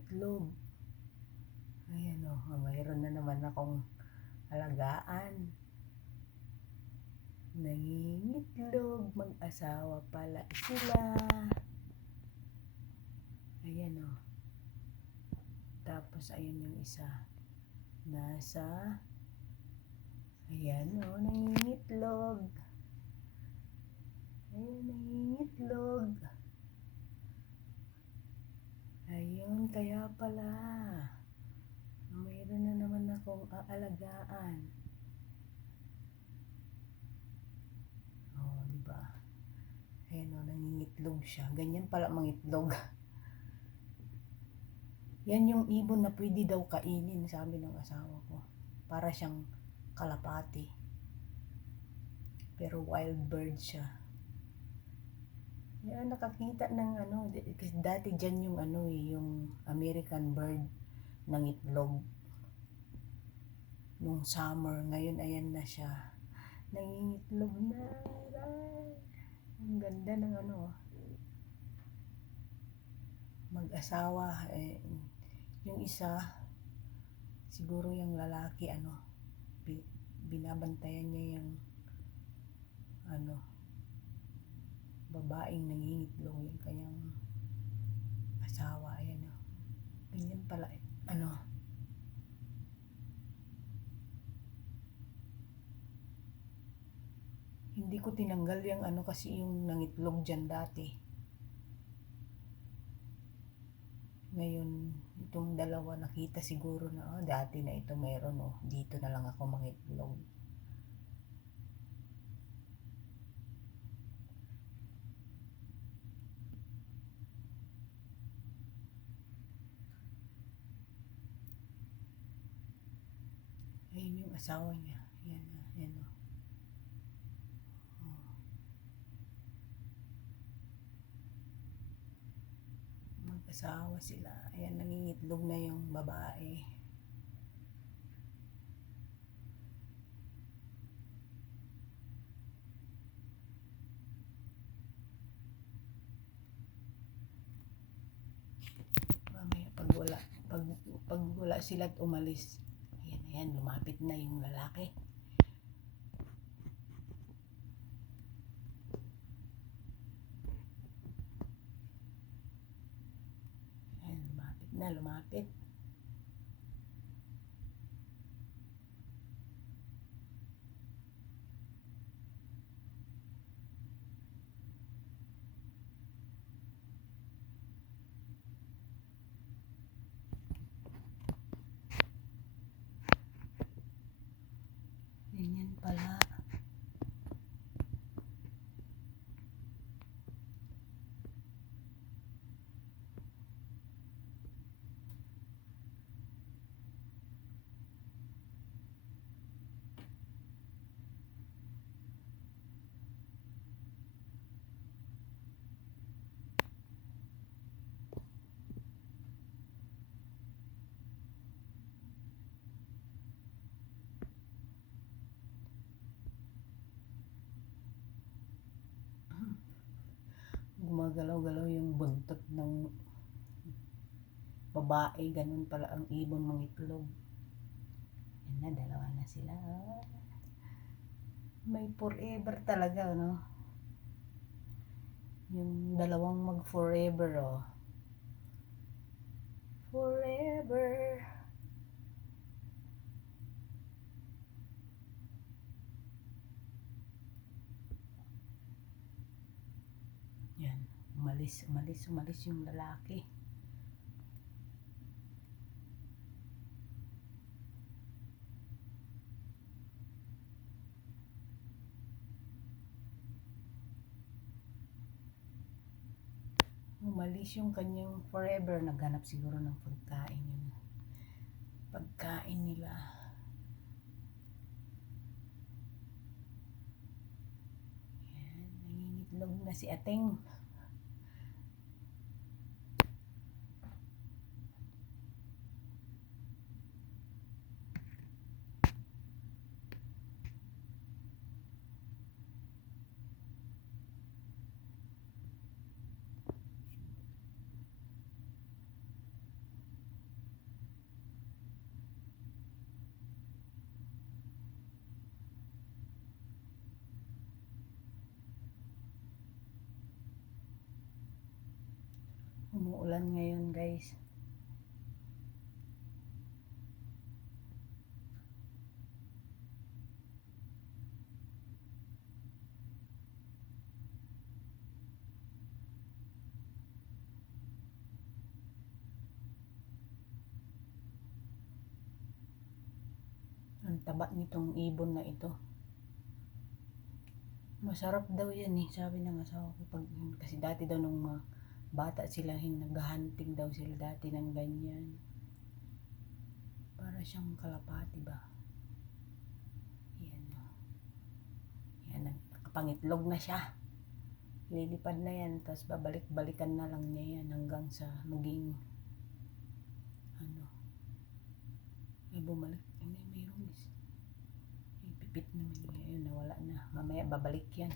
itlog. Ayan o, mayroon na naman akong alagaan. Nangingitlog, mag-asawa pala sila. Ayan o. Tapos ayan yung isa. Ayan o, nangingitlog. Ayan, nangingitlog. Ayun, kaya pala. Mayroon na naman akong aalagaan. Oh, diba? Ayan o, nangingitlog siya. Ganyan pala mangitlog. Yan yung ibon na pwede daw kainin, sabi ng asawa ko. Para siyang kalapati. Pero wild bird siya. Yan, nakakita ng kasi dati dyan yung yung American bird ng itlog. Nung summer, ngayon ayan na siya. Nangingitlog na. Ang ganda ng mag-asawa. Yung isa, siguro yung lalaki, binabantayan niya yung babaeng nangingitlog, yung kanyang asawa. Ayan o. Ganyan pala, hindi ko tinanggal yung kasi yung nangitlog dyan dati. Ngayon, itong dalawa nakita siguro na, dati na ito mayroon dito na lang ako mangitlog. Ayun yung asawa niya. Ayan o. Mag-asawa sila. Ayan, nangingitlog na yung babae. Mamaya pag wala sila at umalis. Ayan, lumapit na yung lalaki. Ayan, lumapit. Ganyan pala. Gumagalaw-galaw yung buntot ng babae. Ganun pala ang ibon mangitlog. Yan na, dalawa na sila. May forever talaga, yung dalawang mag forever forever. Yan, umalis yung lalaki. Umalis yung kanyang forever. Naghanap siguro ng pagkain yun. Pagkain nila. Yan, nangingitlog na si Ateng. Umuulan ngayon guys. Ang taba nitong ibon na ito. Masarap daw yan eh, sabi ng asawa ko. Kasi dati daw nung mga bata sila, naghahanting daw sila dati ng ganyan. Para siyang kalapati ba? Yan o. Yan, nakapangitlog na siya. Lilipad na yan, tapos babalik-balikan na lang niya yan hanggang sa maging ano. Ay bumalik. Ay, mayroon is. Ay, pipit na may. Ayun, nawala na. Mamaya babalik yan.